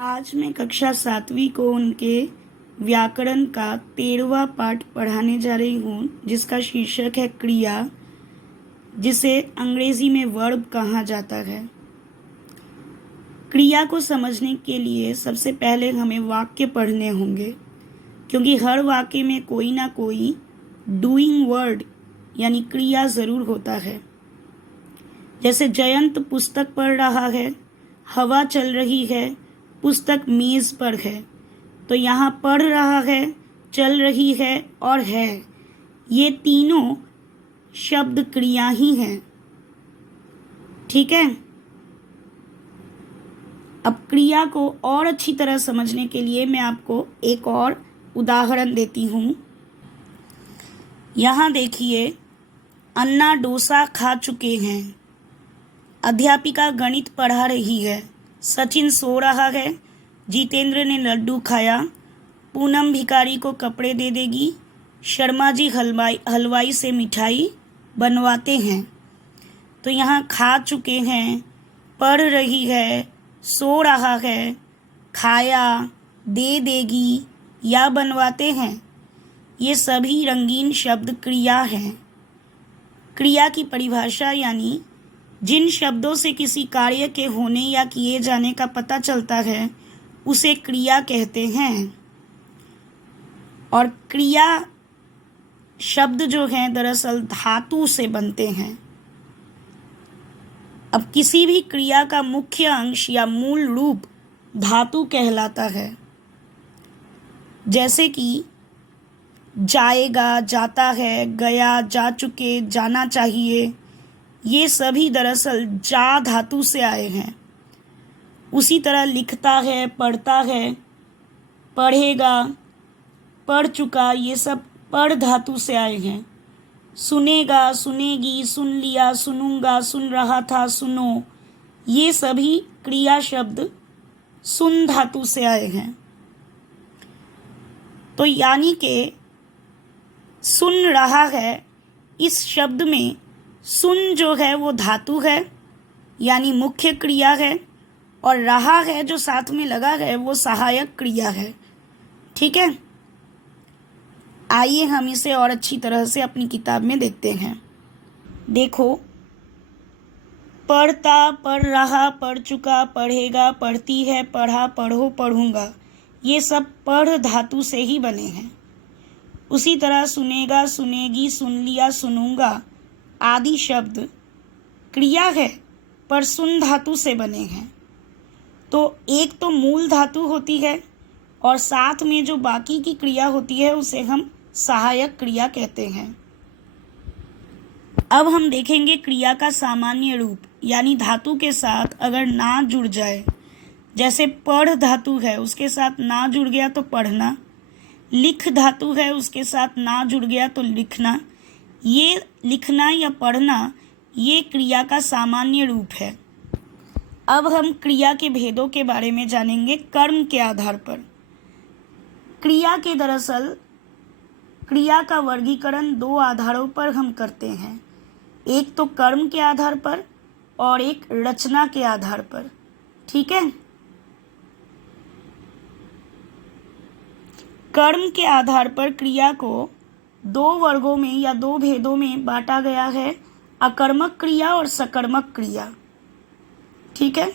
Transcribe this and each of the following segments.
आज मैं कक्षा 7वीं को उनके व्याकरण का 13वां पाठ पढ़ाने जा रही हूँ, जिसका शीर्षक है क्रिया, जिसे अंग्रेजी में वर्ब कहा जाता है। क्रिया को समझने के लिए सबसे पहले हमें वाक्य पढ़ने होंगे, क्योंकि हर वाक्य में कोई ना कोई डूइंग वर्ड यानी क्रिया ज़रूर होता है। जैसे जयंत पुस्तक पढ़ रहा है, हवा चल रही है, पुस्तक मेज़ पर है। तो यहाँ पढ़ रहा है, चल रही है और है, ये तीनों शब्द क्रिया ही हैं। ठीक है। अब क्रिया को और अच्छी तरह समझने के लिए मैं आपको एक और उदाहरण देती हूँ। यहाँ देखिए, अन्ना डोसा खा चुके हैं। अध्यापिका गणित पढ़ा रही है। सचिन सो रहा है। जितेंद्र ने लड्डू खाया। पूनम भिखारी को कपड़े दे देगी। शर्मा जी हलवाई से मिठाई बनवाते हैं। तो यहाँ खा चुके हैं, पढ़ रही है, सो रहा है, खाया, दे देगी या बनवाते हैं, ये सभी रंगीन शब्द क्रिया हैं। क्रिया की परिभाषा यानी जिन शब्दों से किसी कार्य के होने या किए जाने का पता चलता है, उसे क्रिया कहते हैं। और क्रिया शब्द जो हैं दरअसल धातु से बनते हैं। अब किसी भी क्रिया का मुख्य अंश या मूल रूप धातु कहलाता है। जैसे कि जाएगा, जाता है, गया, जा चुके, जाना चाहिए, ये सभी दरअसल जा धातु से आए हैं। उसी तरह लिखता है, पढ़ता है, पढ़ेगा, पढ़ चुका, ये सब पढ़ धातु से आए हैं। सुनेगा, सुनेगी, सुन लिया, सुनूंगा, सुन रहा था, सुनो, ये सभी क्रिया शब्द सुन धातु से आए हैं। तो यानी कि सुन रहा है, इस शब्द में सुन जो है वो धातु है यानी मुख्य क्रिया है, और रहा है जो साथ में लगा है वो सहायक क्रिया है। ठीक है। आइए हम इसे और अच्छी तरह से अपनी किताब में देखते हैं। देखो, पढ़ता, पढ़ रहा, पढ़ चुका, पढ़ेगा, पढ़ती है, पढ़ा, पढ़ो, पढ़ूंगा, ये सब पढ़ धातु से ही बने हैं। उसी तरह सुनेगा, सुनेगी, सुन लिया, सुनूंगा आदि शब्द क्रिया है पर सुन धातु से बने हैं। तो एक तो मूल धातु होती है और साथ में जो बाकी की क्रिया होती है उसे हम सहायक क्रिया कहते हैं। अब हम देखेंगे क्रिया का सामान्य रूप, यानी धातु के साथ अगर ना जुड़ जाए। जैसे पढ़ धातु है, उसके साथ ना जुड़ गया तो पढ़ना। लिख धातु है, उसके साथ ना जुड़ गया तो लिखना। ये लिखना या पढ़ना, ये क्रिया का सामान्य रूप है। अब हम क्रिया के भेदों के बारे में जानेंगे कर्म के आधार पर। क्रिया का वर्गीकरण दो आधारों पर हम करते हैं, एक तो कर्म के आधार पर और एक रचना के आधार पर। ठीक है। कर्म के आधार पर क्रिया को दो वर्गों में या दो भेदों में बांटा गया है, अकर्मक क्रिया और सकर्मक क्रिया। ठीक है।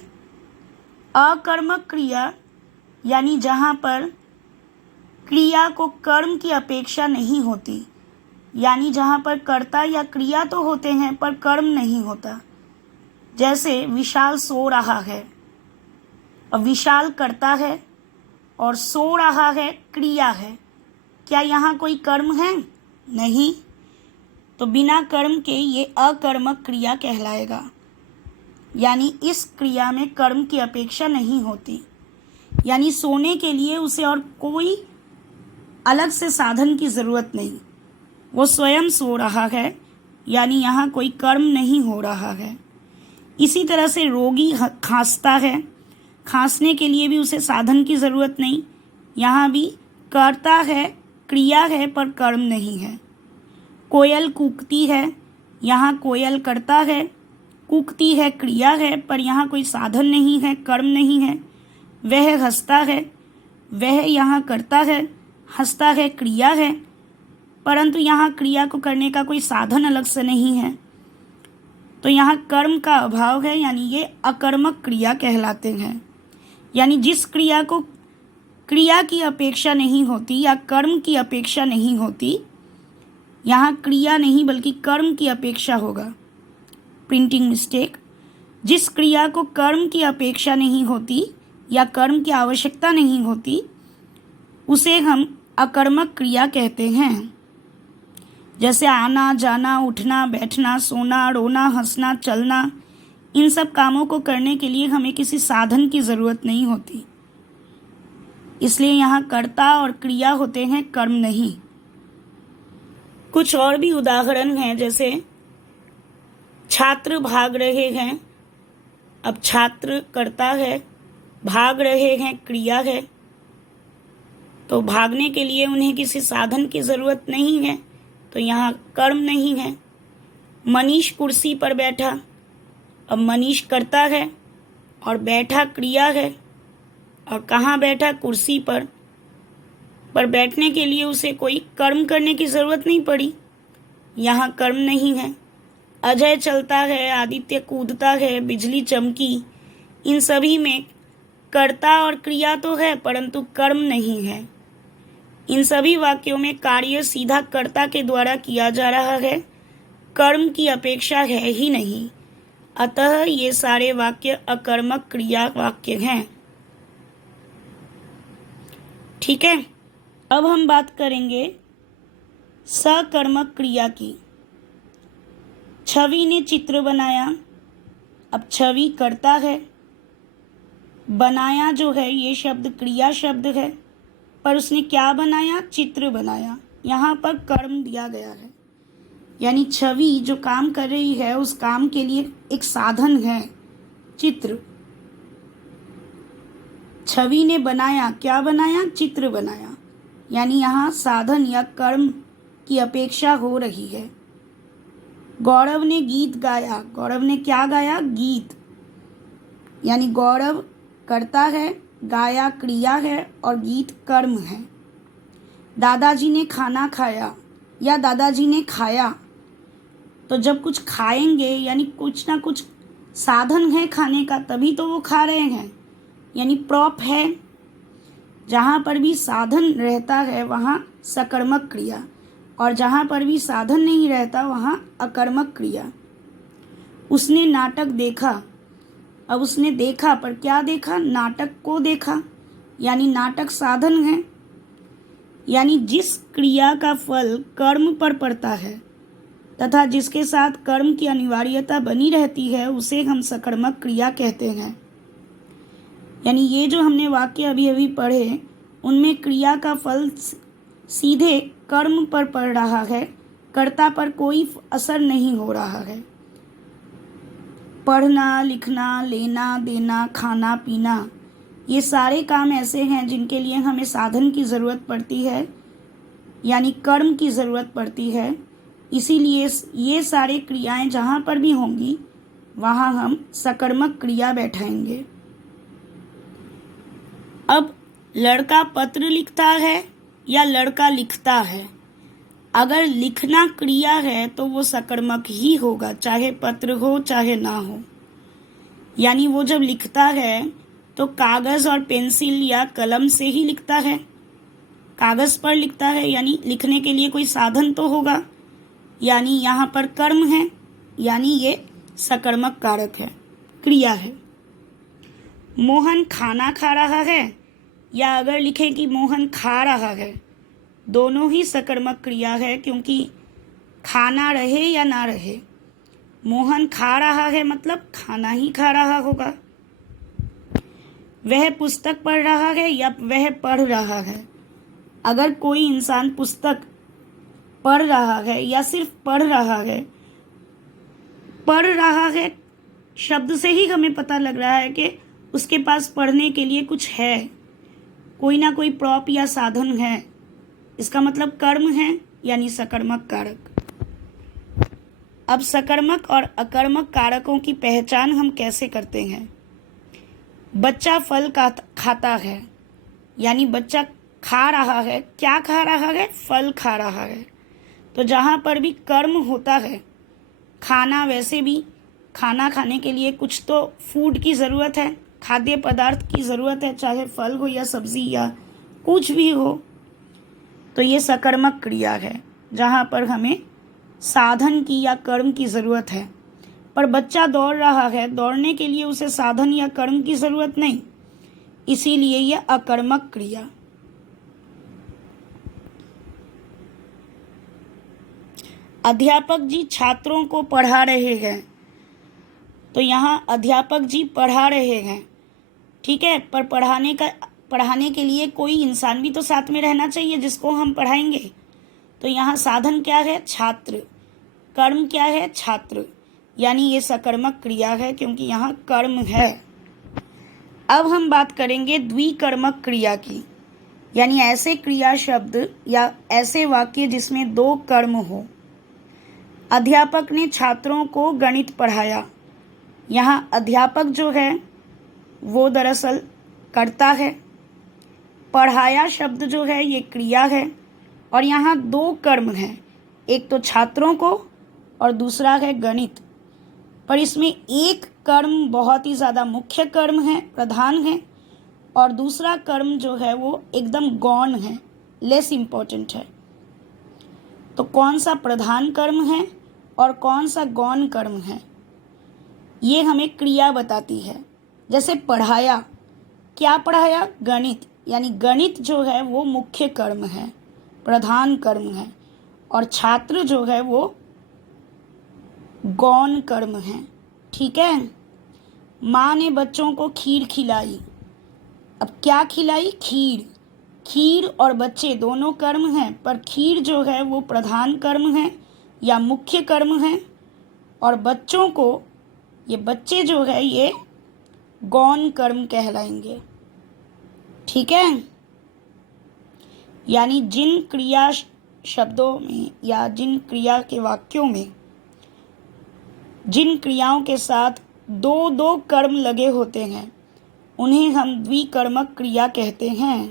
अकर्मक क्रिया यानी जहाँ पर क्रिया को कर्म की अपेक्षा नहीं होती, यानी जहाँ पर कर्ता या क्रिया तो होते हैं पर कर्म नहीं होता। जैसे विशाल सो रहा है, अब विशाल कर्ता है और सो रहा है क्रिया है। क्या यहाँ कोई कर्म है? नहीं। तो बिना कर्म के ये अकर्मक क्रिया कहलाएगा, यानी इस क्रिया में कर्म की अपेक्षा नहीं होती। यानी सोने के लिए उसे और कोई अलग से साधन की ज़रूरत नहीं, वो स्वयं सो रहा है, यानी यहाँ कोई कर्म नहीं हो रहा है। इसी तरह से रोगी खांसता है, खांसने के लिए भी उसे साधन की ज़रूरत नहीं, यहाँ भी कर्ता है, क्रिया है पर कर्म नहीं है। कोयल कूकती है, यहाँ कोयल कर्ता है, कूकती है क्रिया है पर यहाँ कोई साधन नहीं है, कर्म नहीं है। वह हंसता है, वह यहाँ करता है, हंसता है क्रिया है, परंतु यहाँ क्रिया को करने का कोई साधन अलग से नहीं है, तो यहाँ कर्म का अभाव है, यानी ये अकर्मक क्रिया कहलाते हैं। यानी जिस क्रिया को क्रिया की अपेक्षा नहीं होती या कर्म की अपेक्षा नहीं होती, यहाँ क्रिया नहीं बल्कि कर्म की अपेक्षा होगा। Printing mistake. जिस क्रिया को कर्म की अपेक्षा नहीं होती या कर्म की आवश्यकता नहीं होती, उसे हम अकर्मक क्रिया कहते हैं। जैसे आना जाना, उठना बैठना, सोना रोना, हंसना चलना, इन सब कामों को करने के लिए हमें किसी साधन की ज़रूरत नहीं होती, इसलिए यहाँ कर्ता और क्रिया होते हैं, कर्म नहीं। कुछ और भी उदाहरण हैं, जैसे छात्र भाग रहे हैं। अब छात्र कर्ता है, भाग रहे हैं क्रिया है, तो भागने के लिए उन्हें किसी साधन की ज़रूरत नहीं है, तो यहाँ कर्म नहीं है। मनीष कुर्सी पर बैठा, अब मनीष कर्ता है और बैठा क्रिया है, और कहाँ बैठा? कुर्सी पर बैठने के लिए उसे कोई कर्म करने की ज़रूरत नहीं पड़ी, यहाँ कर्म नहीं है। अजय चलता है, आदित्य कूदता है, बिजली चमकी, इन सभी में कर्ता और क्रिया तो है परंतु कर्म नहीं है। इन सभी वाक्यों में कार्य सीधा कर्ता के द्वारा किया जा रहा है, कर्म की अपेक्षा है ही नहीं, अतः ये सारे वाक्य अकर्मक क्रिया वाक्य हैं। ठीक है, अब हम बात करेंगे सकर्मक क्रिया की। छवि ने चित्र बनाया, अब छवि करता है, बनाया जो है ये शब्द क्रिया शब्द है, पर उसने क्या बनाया? चित्र बनाया, यहाँ पर कर्म दिया गया है। यानी छवि जो काम कर रही है उस काम के लिए एक साधन है चित्र। छवि ने बनाया, क्या बनाया? चित्र बनाया, यानी यहाँ साधन या कर्म की अपेक्षा हो रही है। गौरव ने गीत गाया, गौरव ने क्या गाया? गीत, यानी गौरव करता है, गाया क्रिया है और गीत कर्म है। दादाजी ने खाना खाया या दादाजी ने खाया, तो जब कुछ खाएंगे यानी कुछ ना कुछ साधन है खाने का, तभी तो वो खा रहे हैं, यानी प्रॉप है। जहाँ पर भी साधन रहता है वहाँ सकर्मक क्रिया, और जहाँ पर भी साधन नहीं रहता वहाँ अकर्मक क्रिया। उसने नाटक देखा, अब उसने देखा, पर क्या देखा? नाटक को देखा, यानी नाटक साधन है। यानी जिस क्रिया का फल कर्म पर पड़ता है तथा जिसके साथ कर्म की अनिवार्यता बनी रहती है, उसे हम सकर्मक क्रिया कहते हैं। यानी ये जो हमने वाक्य अभी अभी पढ़े, उनमें क्रिया का फल सीधे कर्म पर पड़ रहा है, कर्ता पर कोई असर नहीं हो रहा है। पढ़ना, लिखना, लेना देना, खाना पीना, ये सारे काम ऐसे हैं जिनके लिए हमें साधन की ज़रूरत पड़ती है, यानी कर्म की ज़रूरत पड़ती है। इसीलिए ये सारे क्रियाएं जहाँ पर भी होंगी वहाँ हम सकर्मक क्रिया बैठाएंगे। अब लड़का पत्र लिखता है या लड़का लिखता है, अगर लिखना क्रिया है तो वो सकर्मक ही होगा, चाहे पत्र हो चाहे ना हो। यानी वो जब लिखता है तो कागज़ और पेंसिल या कलम से ही लिखता है, कागज़ पर लिखता है, यानी लिखने के लिए कोई साधन तो होगा, यानी यहाँ पर कर्म है, यानी ये सकर्मक कारक है, क्रिया है। मोहन खाना खा रहा है, या अगर लिखें कि मोहन खा रहा है, दोनों ही सकर्मक क्रिया है, क्योंकि खाना रहे या ना रहे, मोहन खा रहा है मतलब खाना ही खा रहा होगा। वह पुस्तक पढ़ रहा है या वह पढ़ रहा है, अगर कोई इंसान पुस्तक पढ़ रहा है या सिर्फ पढ़ रहा है शब्द से ही हमें पता लग रहा है कि उसके पास पढ़ने के लिए कुछ है, कोई ना कोई प्रॉप या साधन है, इसका मतलब कर्म है, यानी सकर्मक कारक। अब सकर्मक और अकर्मक कारकों की पहचान हम कैसे करते हैं? बच्चा फल खाता है, यानी बच्चा खा रहा है। क्या खा रहा है? फल खा रहा है। तो जहाँ पर भी कर्म होता है, खाना, वैसे भी खाना खाने के लिए कुछ तो फूड की ज़रूरत है, खाद्य पदार्थ की ज़रूरत है, चाहे फल हो या सब्ज़ी या कुछ भी हो। तो ये सकर्मक क्रिया है जहाँ पर हमें साधन की या कर्म की ज़रूरत है। पर बच्चा दौड़ रहा है, दौड़ने के लिए उसे साधन या कर्म की ज़रूरत नहीं, इसीलिए यह अकर्मक क्रिया। अध्यापक जी छात्रों को पढ़ा रहे हैं, तो यहाँ अध्यापक जी पढ़ा रहे हैं, ठीक है। पर पढ़ाने के लिए कोई इंसान भी तो साथ में रहना चाहिए जिसको हम पढ़ाएंगे। तो यहाँ साधन क्या है? छात्र। कर्म क्या है? छात्र। यानी ये सकर्मक क्रिया है क्योंकि यहाँ कर्म है। अब हम बात करेंगे द्विकर्मक क्रिया की, यानी ऐसे क्रिया शब्द या ऐसे वाक्य जिसमें दो कर्म हो। अध्यापक ने छात्रों को गणित पढ़ाया। यहाँ अध्यापक जो है वो दरअसल कर्ता है, पढ़ाया शब्द जो है ये क्रिया है, और यहाँ दो कर्म हैं, एक तो छात्रों को और दूसरा है गणित। पर इसमें एक कर्म बहुत ही ज़्यादा मुख्य कर्म है, प्रधान है, और दूसरा कर्म जो है वो एकदम गौण है, लेस इम्पोर्टेंट है। तो कौन सा प्रधान कर्म है और कौन सा गौण कर्म है, ये हमें क्रिया बताती है। जैसे पढ़ाया, क्या पढ़ाया? गणित। यानी गणित जो है वो मुख्य कर्म है, प्रधान कर्म है, और छात्र जो है वो गौण कर्म है, ठीक है। माँ ने बच्चों को खीर खिलाई। अब क्या खिलाई? खीर। खीर और बच्चे दोनों कर्म हैं, पर खीर जो है वो प्रधान कर्म है या मुख्य कर्म है, और बच्चों को, ये बच्चे जो है ये गौण कर्म कहलाएंगे, ठीक है। यानी जिन क्रिया शब्दों में या जिन क्रिया के वाक्यों में जिन क्रियाओं के साथ दो दो कर्म लगे होते हैं उन्हें हम द्विकर्मक क्रिया कहते हैं।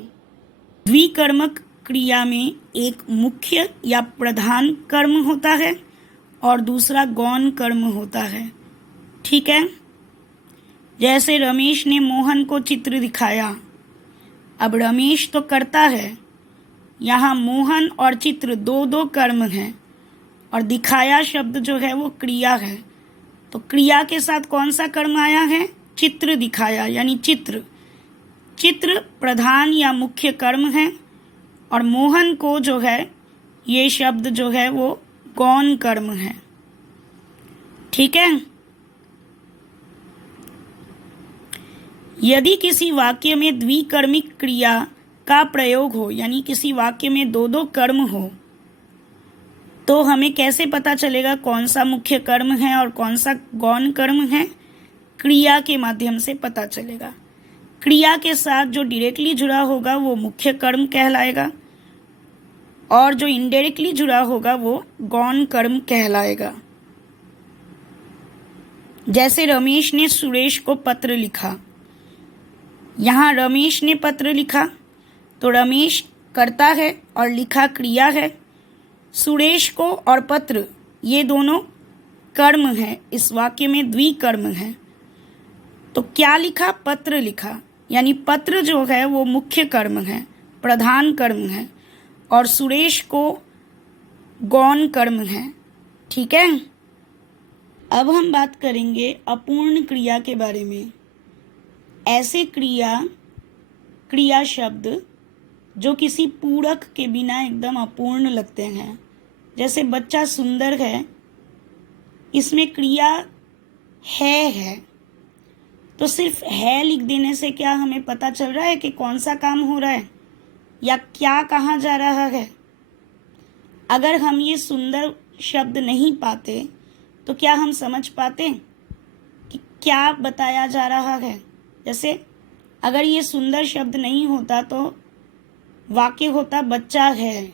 द्विकर्मक क्रिया में एक मुख्य या प्रधान कर्म होता है और दूसरा गौण कर्म होता है, ठीक है। जैसे रमेश ने मोहन को चित्र दिखाया। अब रमेश तो करता है, यहाँ मोहन और चित्र दो दो कर्म हैं, और दिखाया शब्द जो है वो क्रिया है। तो क्रिया के साथ कौन सा कर्म आया है? चित्र दिखाया, यानी चित्र। चित्र प्रधान या मुख्य कर्म है, और मोहन को जो है ये शब्द जो है वो गौण कर्म है, ठीक है। यदि किसी वाक्य में द्विकर्मिक क्रिया का प्रयोग हो, यानी किसी वाक्य में दो दो कर्म हो, तो हमें कैसे पता चलेगा कौन सा मुख्य कर्म है और कौन सा गौण कर्म है? क्रिया के माध्यम से पता चलेगा। क्रिया के साथ जो डायरेक्टली जुड़ा होगा वो मुख्य कर्म कहलाएगा, और जो इनडायरेक्टली जुड़ा होगा वो गौण कर्म कहलाएगा। जैसे रमेश ने सुरेश को पत्र लिखा। यहाँ रमेश ने पत्र लिखा, तो रमेश करता है और लिखा क्रिया है। सुरेश को और पत्र ये दोनों कर्म हैं, इस वाक्य में द्विकर्म है। तो क्या लिखा? पत्र लिखा, यानी पत्र जो है वो मुख्य कर्म है, प्रधान कर्म है, और सुरेश को गौण कर्म है, ठीक है। अब हम बात करेंगे अपूर्ण क्रिया के बारे में। ऐसे क्रिया शब्द जो किसी पूरक के बिना एकदम अपूर्ण लगते हैं। जैसे बच्चा सुंदर है, इसमें क्रिया है, तो सिर्फ है लिख देने से क्या हमें पता चल रहा है कि कौन सा काम हो रहा है या क्या कहा जा रहा है? अगर हम ये सुंदर शब्द नहीं पाते तो क्या हम समझ पाते कि क्या बताया जा रहा है? जैसे अगर ये सुंदर शब्द नहीं होता तो वाक्य होता बच्चा है,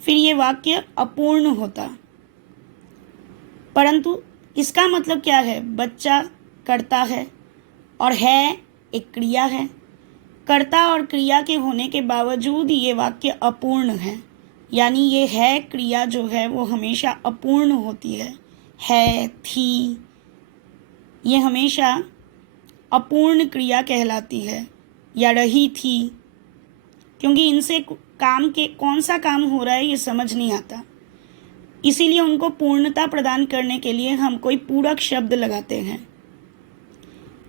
फिर ये वाक्य अपूर्ण होता। परंतु इसका मतलब क्या है? बच्चा करता है और है एक क्रिया है। कर्ता और क्रिया के होने के बावजूद ये वाक्य अपूर्ण है, यानी ये है क्रिया जो है वो हमेशा अपूर्ण होती है, थी, ये हमेशा अपूर्ण क्रिया कहलाती है, या रही थी, क्योंकि इनसे काम के कौन सा काम हो रहा है ये समझ नहीं आता। इसीलिए उनको पूर्णता प्रदान करने के लिए हम कोई पूरक शब्द लगाते हैं,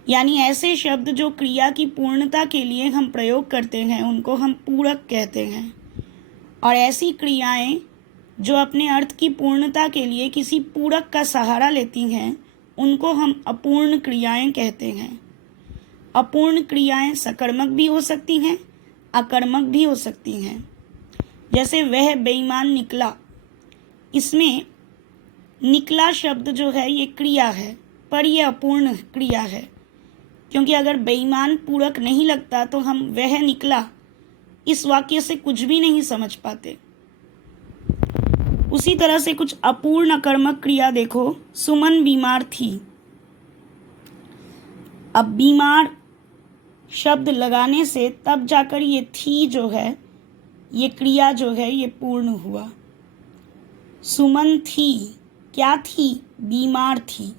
यानी ऐसे शब्द जो क्रिया की पूर्णता के लिए हम प्रयोग करते हैं उनको हम पूरक कहते हैं, और ऐसी क्रियाएं जो अपने अर्थ की पूर्णता के लिए किसी पूरक का सहारा लेती हैं उनको हम अपूर्ण क्रियाएं कहते हैं। अपूर्ण क्रियाएं सकर्मक भी हो सकती हैं, अकर्मक भी हो सकती हैं। जैसे वह बेईमान निकला, इसमें निकला शब्द जो है ये क्रिया है, पर यह अपूर्ण क्रिया है, क्योंकि अगर बेईमान पूरक नहीं लगता तो हम वह निकला इस वाक्य से कुछ भी नहीं समझ पाते। उसी तरह से कुछ अपूर्ण अकर्मक क्रिया देखो, सुमन बीमार थी। अब बीमार शब्द लगाने से तब जाकर ये थी जो है, ये क्रिया जो है ये पूर्ण हुआ। सुमन थी, क्या थी? बीमार थी,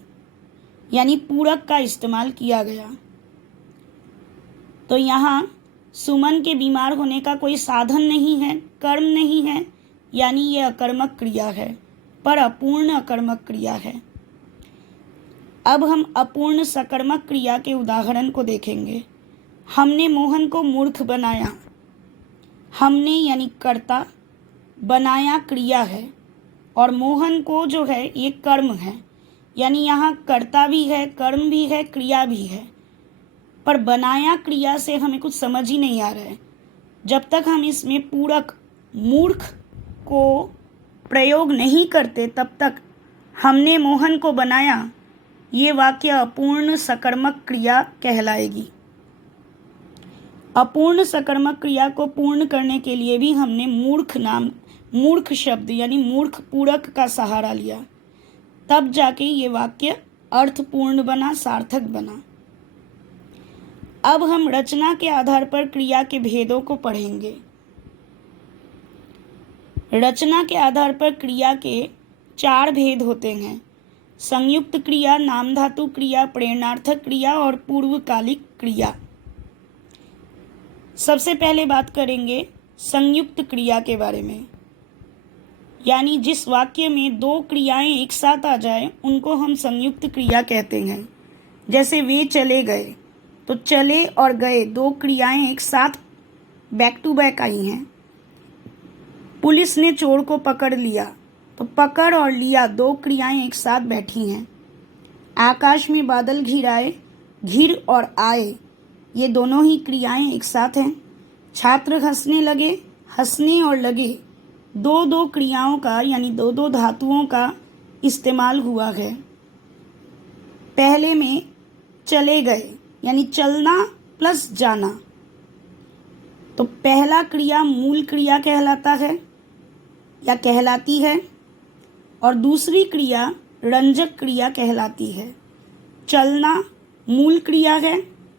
यानी पूरक का इस्तेमाल किया गया। तो यहाँ सुमन के बीमार होने का कोई साधन नहीं है, कर्म नहीं है, यानी ये अकर्मक क्रिया है, पर अपूर्ण अकर्मक क्रिया है। अब हम अपूर्ण सकर्मक क्रिया के उदाहरण को देखेंगे। हमने मोहन को मूर्ख बनाया। हमने यानी कर्ता, बनाया क्रिया है, और मोहन को जो है ये कर्म है, यानी यहाँ कर्ता भी है, कर्म भी है, क्रिया भी है, पर बनाया क्रिया से हमें कुछ समझ ही नहीं आ रहा है। जब तक हम इसमें पूरक मूर्ख को प्रयोग नहीं करते तब तक हमने मोहन को बनाया ये वाक्य अपूर्ण सकर्मक क्रिया कहलाएगी। अपूर्ण सकर्मक क्रिया को पूर्ण करने के लिए भी हमने मूर्ख शब्द यानी मूर्ख पूरक का सहारा लिया, तब जाके ये वाक्य अर्थपूर्ण बना, सार्थक बना। अब हम रचना के आधार पर क्रिया के भेदों को पढ़ेंगे। रचना के आधार पर क्रिया के 4 भेद होते हैं: संयुक्त क्रिया, नाम धातु क्रिया, प्रेरणार्थक क्रिया और पूर्वकालिक क्रिया। सबसे पहले बात करेंगे संयुक्त क्रिया के बारे में, यानी जिस वाक्य में 2 क्रियाएं एक साथ आ जाए उनको हम संयुक्त क्रिया कहते हैं। जैसे वे चले गए, तो चले और गए 2 क्रियाएं एक साथ बैक टू बैक आई हैं। पुलिस ने चोर को पकड़ लिया, तो पकड़ और लिया 2 क्रियाएं एक साथ बैठी हैं। आकाश में बादल घिर आए, घिर और आए ये दोनों ही क्रियाएं एक साथ हैं। छात्र हंसने लगे, हंसने और लगे 2 क्रियाओं का यानी 2 धातुओं का इस्तेमाल हुआ है। पहले में चले गए यानी चलना प्लस जाना, तो पहला क्रिया मूल क्रिया कहलाता है या कहलाती है, और दूसरी क्रिया रंजक क्रिया कहलाती है। चलना मूल क्रिया है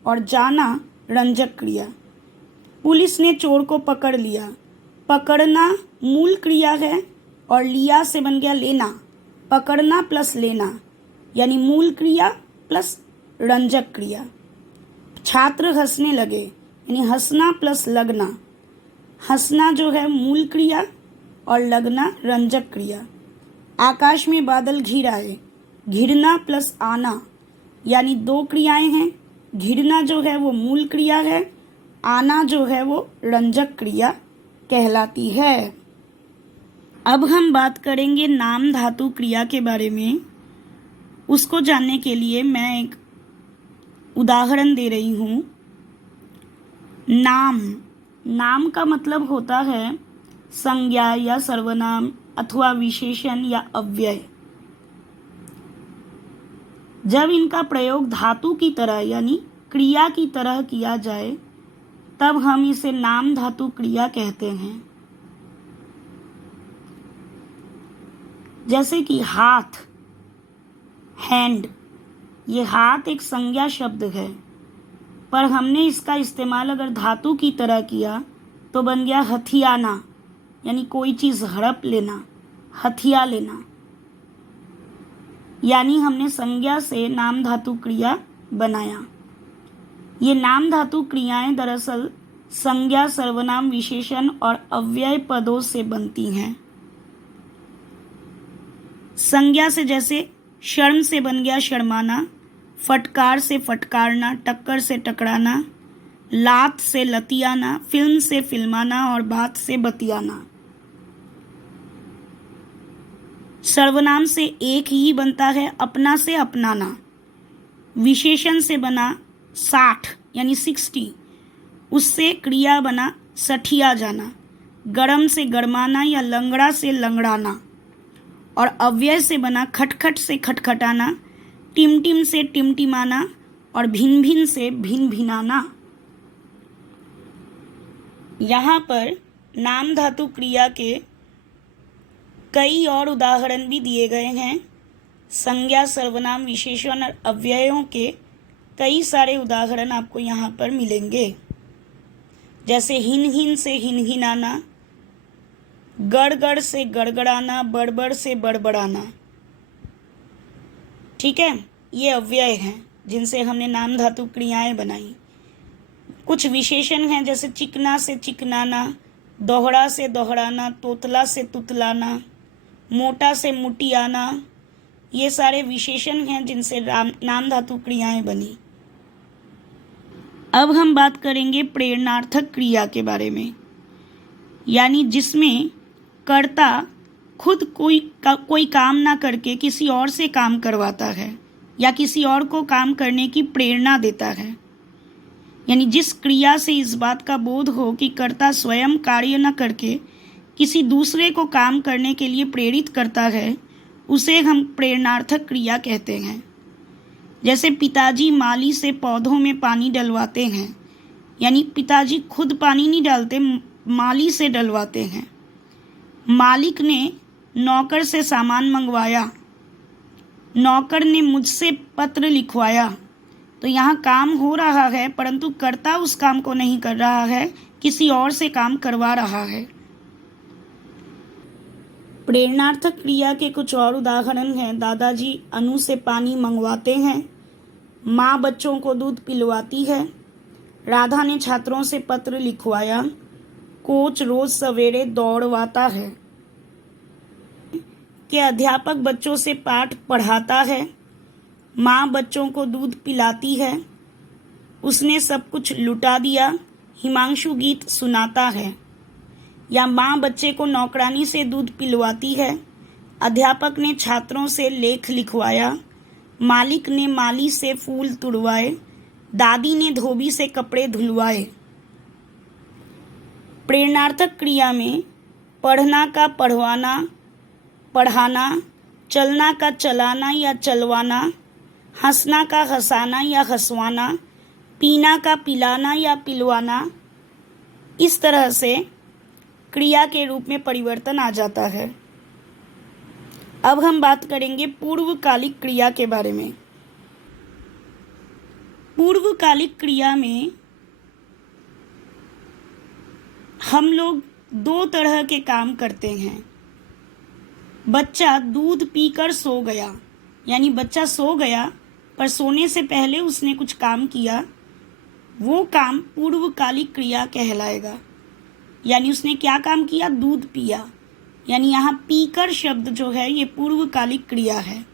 और जाना रंजक क्रिया। पुलिस ने चोर को पकड़ लिया, पकड़ना मूल क्रिया है और लिया से बन गया लेना, पकड़ना प्लस लेना यानी मूल क्रिया प्लस रंजक क्रिया। छात्र हंसने लगे यानी हंसना प्लस लगना, हंसना जो है मूल क्रिया और लगना रंजक क्रिया। आकाश में बादल घिर आए, घिरना प्लस आना यानी 2 क्रियाएं हैं। घिरना जो है वो मूल क्रिया है, आना जो है वो रंजक क्रिया कहलाती है। अब हम बात करेंगे नाम धातु क्रिया के बारे में। उसको जानने के लिए मैं एक उदाहरण दे रही हूँ। नाम का मतलब होता है संज्ञा या सर्वनाम अथवा विशेषण या अव्यय। जब इनका प्रयोग धातु की तरह यानी क्रिया की तरह किया जाए तब हम इसे नाम धातु क्रिया कहते हैं। जैसे कि हाथ, हैंड, ये हाथ एक संज्ञा शब्द है पर हमने इसका इस्तेमाल अगर धातु की तरह किया तो बन गया हथियाना, यानी कोई चीज़ हड़प लेना, हथिया लेना। यानी हमने संज्ञा से नाम धातु क्रिया बनाया। ये नाम धातु क्रियाएं दरअसल संज्ञा, सर्वनाम, विशेषण और अव्यय पदों से बनती हैं। संज्ञा से जैसे शर्म से बन गया शर्माना, फटकार से फटकारना, टक्कर से टकराना, लात से लतियाना, फिल्म से फिल्माना और बात से बतियाना। सर्वनाम से एक ही बनता है, अपना से अपनाना। विशेषण से बना 60 यानी 60, उससे क्रिया बना सठिया जाना। गरम से गरमाना या लंगड़ा से लंगड़ाना। और अव्यय से बना खटखट से खटखटाना, टिमटिम से टिमटिमाना और भिन भिन से भिन भिनाना। यहाँ पर नाम धातु क्रिया के कई और उदाहरण भी दिए गए हैं। संज्ञा, सर्वनाम, विशेषण और अव्ययों के कई सारे उदाहरण आपको यहाँ पर मिलेंगे, जैसे हिन हिन से हिन हिनाना, गड़ गड़ से गड़गड़ाना, बड़बड़ से बड़बड़ाना। ठीक है, ये अव्यय हैं जिनसे हमने नाम धातु क्रियाएं बनाई। कुछ विशेषण हैं जैसे चिकना से चिकनाना, दोहरा से दोहराना, तोतला से तुतलाना, मोटा से मुटियाना। ये सारे विशेषण हैं जिनसे नाम धातु क्रियाएं बनी। अब हम बात करेंगे प्रेरणार्थक क्रिया के बारे में, यानी जिसमें कर्ता खुद कोई काम ना करके किसी और से काम करवाता है या किसी और को काम करने की प्रेरणा देता है। यानी जिस क्रिया से इस बात का बोध हो कि कर्ता स्वयं कार्य न करके किसी दूसरे को काम करने के लिए प्रेरित करता है, उसे हम प्रेरणार्थक क्रिया कहते हैं। जैसे पिताजी माली से पौधों में पानी डलवाते हैं, यानी पिताजी खुद पानी नहीं डालते, माली से डलवाते हैं। मालिक ने नौकर से सामान मंगवाया, नौकर ने मुझसे पत्र लिखवाया। तो यहाँ काम हो रहा है परंतु कर्ता उस काम को नहीं कर रहा है, किसी और से काम करवा रहा है। प्रेरणार्थक क्रिया के कुछ और उदाहरण हैं। दादाजी अनु से पानी मंगवाते हैं, माँ बच्चों को दूध पिलवाती है, राधा ने छात्रों से पत्र लिखवाया, कोच रोज सवेरे दौड़वाता है, कि अध्यापक बच्चों से पाठ पढ़ाता है, माँ बच्चों को दूध पिलाती है, उसने सब कुछ लुटा दिया, हिमांशु गीत सुनाता है। या माँ बच्चे को नौकरानी से दूध पिलवाती है, अध्यापक ने छात्रों से लेख लिखवाया, मालिक ने माली से फूल तुड़वाए, दादी ने धोबी से कपड़े धुलवाए। प्रेरणार्थक क्रिया में पढ़ना का पढ़वाना, पढ़ाना, चलना का चलाना या चलवाना, हंसना का हंसाना या हंसवाना, पीना का पिलाना या पिलवाना, इस तरह से क्रिया के रूप में परिवर्तन आ जाता है। अब हम बात करेंगे पूर्वकालिक क्रिया के बारे में। पूर्वकालिक क्रिया में हम लोग दो तरह के काम करते हैं। बच्चा दूध पीकर सो गया, यानी बच्चा सो गया पर सोने से पहले उसने कुछ काम किया, वो काम पूर्वकालिक क्रिया कहलाएगा। यानी उसने क्या काम किया? दूध पिया। यानी यहाँ पीकर शब्द जो है ये पूर्वकालिक क्रिया है।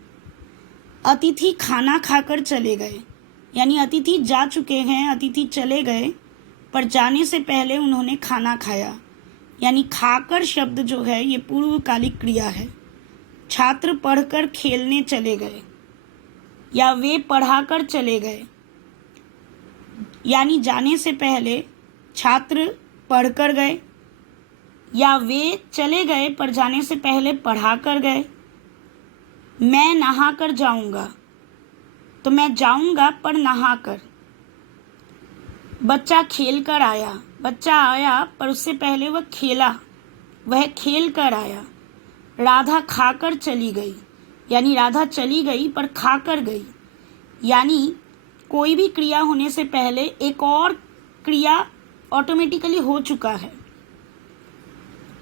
अतिथि खाना खाकर चले गए, यानी अतिथि जा चुके हैं, अतिथि चले गए पर जाने से पहले उन्होंने खाना खाया, यानी खाकर शब्द जो है ये पूर्वकालिक क्रिया है। छात्र पढ़कर खेलने चले गए या वे पढ़ाकर चले गए, यानी जाने से पहले छात्र पढ़कर गए या वे चले गए पर जाने से पहले पढ़ा कर गए। मैं नहा कर जाऊंगा, तो मैं जाऊंगा पर नहा कर। बच्चा खेल कर आया, बच्चा आया पर उससे पहले वह खेला, वह खेल कर आया। राधा खाकर चली गई, यानी राधा चली गई पर खाकर गई। यानी कोई भी क्रिया होने से पहले एक और क्रिया ऑटोमेटिकली हो चुका है,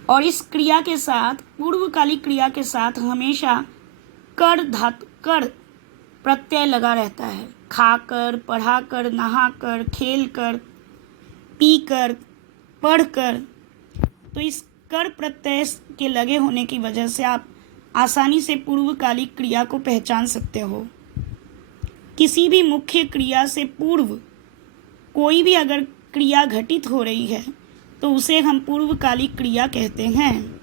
और इस क्रिया के साथ, पूर्वकालिक क्रिया के साथ हमेशा कर धातु, कर प्रत्यय लगा रहता है। खाकर, पढ़ाकर, नहाकर, खेलकर, पीकर, पढ़कर। तो इस कर प्रत्यय के लगे होने की वजह से आप आसानी से पूर्वकालिक क्रिया को पहचान सकते हो। किसी भी मुख्य क्रिया से पूर्व कोई भी अगर क्रिया घटित हो रही है तो उसे हम पूर्वकालिक क्रिया कहते हैं,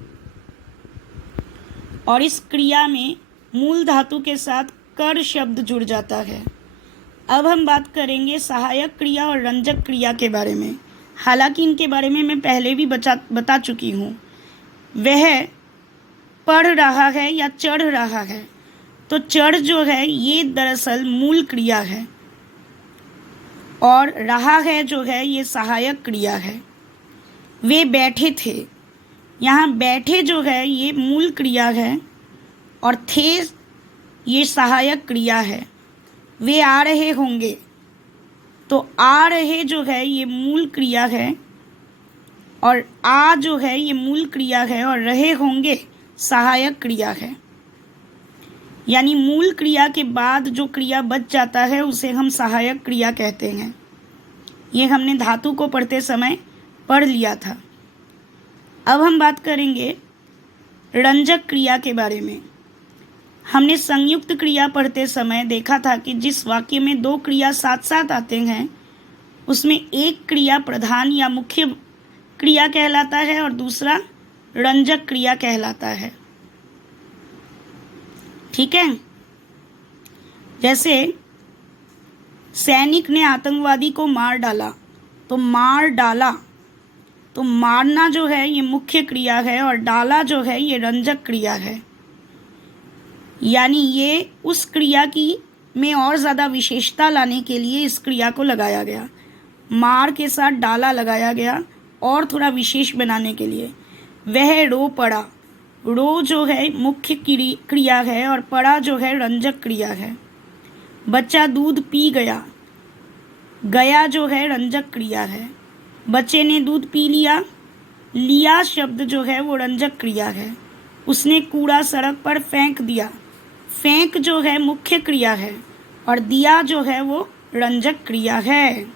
और इस क्रिया में मूल धातु के साथ कर शब्द जुड़ जाता है। अब हम बात करेंगे सहायक क्रिया और रंजक क्रिया के बारे में। हालांकि इनके बारे में मैं पहले भी बता चुकी हूँ। वह पढ़ रहा है या चढ़ रहा है, तो चढ़ जो है ये दरअसल मूल क्रिया है, और रहा है जो है ये सहायक क्रिया है। वे बैठे थे, यहाँ बैठे जो है ये मूल क्रिया है, और थे ये सहायक क्रिया है। वे आ रहे होंगे, तो आ रहे जो है ये मूल क्रिया है, और आ जो है ये मूल क्रिया है, और रहे होंगे सहायक क्रिया है। यानी मूल क्रिया के बाद जो क्रिया बच जाता है उसे हम सहायक क्रिया कहते हैं। ये हमने धातु को पढ़ते समय पढ़ लिया था। अब हम बात करेंगे रंजक क्रिया के बारे में। हमने संयुक्त क्रिया पढ़ते समय देखा था कि जिस वाक्य में दो क्रिया साथ साथ आते हैं उसमें एक क्रिया प्रधान या मुख्य क्रिया कहलाता है और दूसरा रंजक क्रिया कहलाता है। ठीक है। जैसे सैनिक ने आतंकवादी को मार डाला, तो मार डाला, तो मारना जो है ये मुख्य क्रिया है और डाला जो है ये रंजक क्रिया है। यानी ये उस क्रिया की में और ज़्यादा विशेषता लाने के लिए इस क्रिया को लगाया गया। मार के साथ डाला लगाया गया और थोड़ा विशेष बनाने के लिए। वह रो पड़ा, रो जो है मुख्य क्रिया है और पड़ा जो है रंजक क्रिया है। बच्चा दूध पी गया, गया जो है रंजक क्रिया है। बच्चे ने दूध पी लिया, लिया शब्द जो है वो रंजक क्रिया है। उसने कूड़ा सड़क पर फेंक दिया, फेंक जो है मुख्य क्रिया है और दिया जो है वो रंजक क्रिया है।